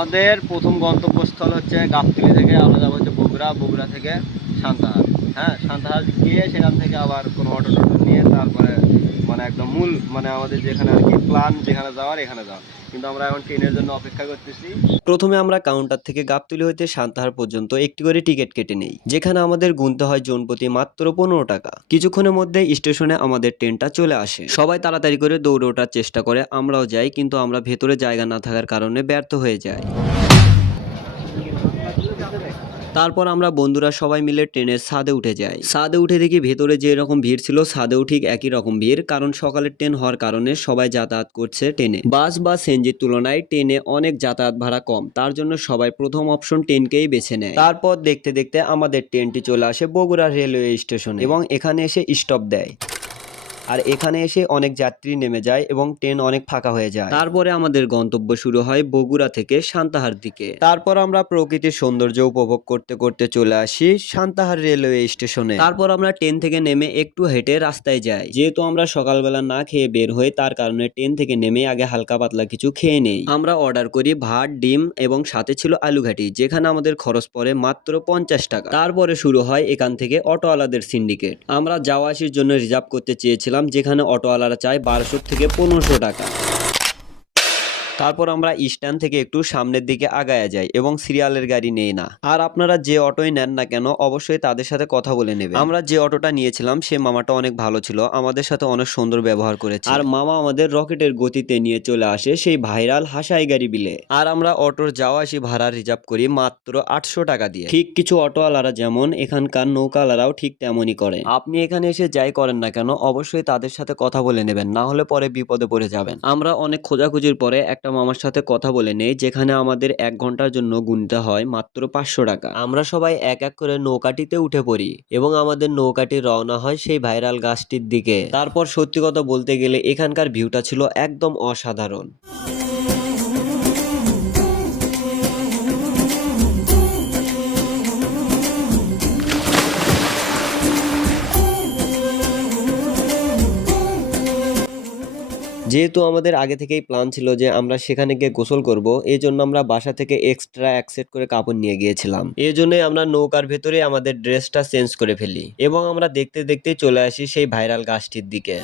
আমাদের প্রথম গন্তব্যস্থল হচ্ছে গাবতলী থেকে আমরা যাবো হচ্ছে বগুড়া, বগুড়া থেকে সান্তাহার। হ্যাঁ, সান্তাহার গিয়ে সেখান থেকে আবার কোনো অটো টটো নিয়ে তারপরে মানে একদম মূল মানে আমাদের যেখানে আর কি প্ল্যান যেখানে যাওয়ার এখানে যাওয়া। কিন্তু আমরা এখন ট্রেনের জন্য অপেক্ষা করতেছি। প্রথমে আমরা কাউন্টার থেকে গাবতলী হইতে সান্তাহার পর্যন্ত একটি করে টিকিট কেটে নেই, যেখানে আমাদের গুনতে হয় জনপ্রতি মাত্র 15 টাকা। কিছুক্ষণের মধ্যে স্টেশনে আমাদের ট্রেনটা চলে আসে। সবাই তাড়াতাড়ি করে দৌড়ে ওঠার চেষ্টা করে, আমরাও যাই, কিন্তু আমরা ভেতরে জায়গা না থাকার কারণে ব্যর্থ হয়ে যাই। তারপর আমরা বন্ধুরা সবাই মিলে ট্রেনের ছাদে উঠে যাই। ছাদে উঠে দেখি ভেতরে যে রকম ভিড় ছিল ছাদেও ঠিক একই রকম ভিড়, কারণ সকালের ট্রেন হওয়ার কারণে সবাই যাতায়াত করছে ট্রেনে। বাস বা সিএনজির তুলনায় ট্রেনে অনেক যাতায়াত ভাড়া কম, তার জন্য সবাই প্রথম অপশন ট্রেনকেই বেছে নেয়। তারপর দেখতে দেখতে আমাদের ট্রেনটি চলে আসে বগুড়া রেলওয়ে স্টেশনে এবং এখানে এসে স্টপ দেয়। আর এখানে এসে অনেক যাত্রী নেমে যায় এবং ট্রেন অনেক ফাঁকা হয়ে যায়। তারপরে আমাদের গন্তব্য শুরু হয় বগুড়া থেকে সান্তাহার দিকে। তারপর আমরা প্রকৃতির সৌন্দর্য উপভোগ করতে করতে চলে আসি সান্তাহার রেলওয়ে স্টেশনে। তারপর আমরা ট্রেন থেকে নেমে একটু হেঁটে রাস্তায় যাই। যেহেতু আমরা সকালবেলা না খেয়ে বের হই, তার কারণে ট্রেন থেকে নেমে আগে হালকা পাতলা কিছু খেয়ে নেই। আমরা অর্ডার করি ভাত, ডিম এবং সাথে ছিল আলু ঘাটি, যেখানে আমাদের খরচ পড়ে মাত্র 50 টাকা। তারপরে শুরু হয় এখান থেকে অটোওয়ালাদের সিন্ডিকেট। আমরা যাওয়া আসার জন্য রিজার্ভ করতে চেয়েছিলাম, যেখানে অটোওয়ালারা চায় 1200 থেকে 1500 টাকা। তারপর আমরা স্ট্যান্ড থেকে একটু সামনের দিকে আগায়া যাই এবং সিরিয়ালের গাড়ি নেই না। আর আপনারা যে অটোই নেন না কেন অবশ্যই তাদের সাথে কথা বলে নেবেন। আমরা যে অটোটা নিয়েছিলাম সে মামাটা অনেক ভালো ছিল, আমাদের সাথে অনেক সুন্দর ব্যবহার করেছে। আর মামা আমাদের রকেটের গতিতে নিয়ে চলে আসে সেই ভাইরাল হাসাই গাড়ি বিলে। আর আমরা অটোর যাওয়া আসি ভাড়া রিজার্ভ করি মাত্র 800 টাকা দিয়ে। ঠিক কিছু অটোওয়ালারা যেমন, এখানকার নৌকাওয়ালারাও ঠিক তেমনই করে। আপনি এখানে এসে যাই করেন না কেন অবশ্যই তাদের সাথে কথা বলে নেবেন, না হলে পরে বিপদে পড়ে যাবেন। আমরা অনেক খোঁজাখুঁজির পরে একটা মামার সাথে কথা বলে নেই, যেখানে আমাদের 1 ঘন্টার জন্য গুনতে হয় মাত্র 500 টাকা। আমরা সবাই এক এক করে নৌকাটিতে উঠে পড়ি এবং আমাদের নৌকাটি রওনা হয় সেই ভাইরাল গাছটির দিকে। তারপর সত্যি কথা বলতে গেলে এখানকার ভিউটা ছিল একদম অসাধারণ। যেহেতু আমাদের আগে থেকেই প্ল্যান ছিল যে আমরা সেখানে গিয়ে গোসল করব, এই জন্য আমরা বাসা থেকে এক্সট্রা এক সেট করে কাপড় নিয়ে গিয়েছিলাম। এই জন্যই আমরা নৌকার ভেতরে আমাদের ড্রেসটা চেঞ্জ করে ফেলি এবং আমরা দেখতে দেখতে চলে আসি সেই ভাইরাল গাছটির দিকে।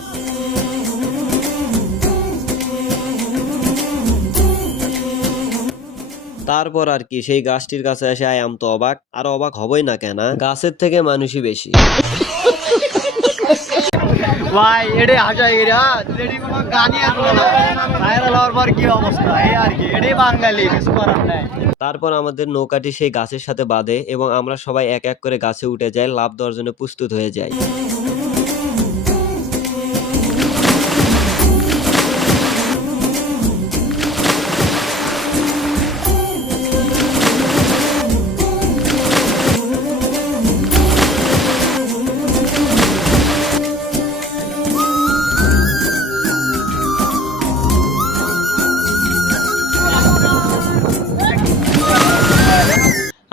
তারপর আর কি সেই গাছটির কাছে এসে আম তো অবাক, আর অবাক হবই না কেন, গাছের থেকে মানুষই বেশি। ভাই এটাই হাসা এরিয়া যেটি কোনো গানই আসলো না, ভাইরাল হওয়ার পর কি অবস্থা, এই আর কি, এটাই বাঙালি, কিছু করার নাই। তারপর আমাদের নৌকাটি সেই গাছের সাথে বাঁধে এবং আমরা সবাই এক এক করে গাছে উঠে যাই, লাফ দেওয়ার জন্য প্রস্তুত হয়ে যাই।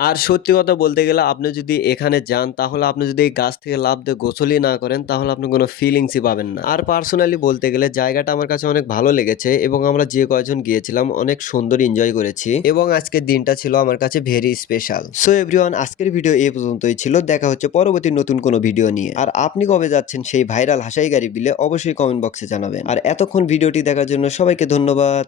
আর সত্যি কথা বলতে গেলে আপনি যদি এখানে যান, তাহলে আপনি যদি এই গাছ থেকে লাফ দিয়ে গোসলই না করেন, তাহলে আপনি কোনো ফিলিংসই পাবেন না। আর পার্সোনালি বলতে গেলে জায়গাটা আমার কাছে অনেক ভালো লেগেছে এবং আমরা যে কয়জন গিয়েছিলাম অনেক সুন্দর এনজয় করেছি এবং আজকের দিনটা ছিল আমার কাছে ভেরি স্পেশাল। সো এভরিওয়ান, আজকের ভিডিও এই পর্যন্তই ছিল। দেখা হচ্ছে পরবর্তী নতুন কোনো ভিডিও নিয়ে। আর আপনি কবে যাচ্ছেন সেই ভাইরাল হাসাই গাড়ি বিলে অবশ্যই কমেন্ট বক্সে জানাবেন। আর এতক্ষণ ভিডিওটি দেখার জন্য সবাইকে ধন্যবাদ।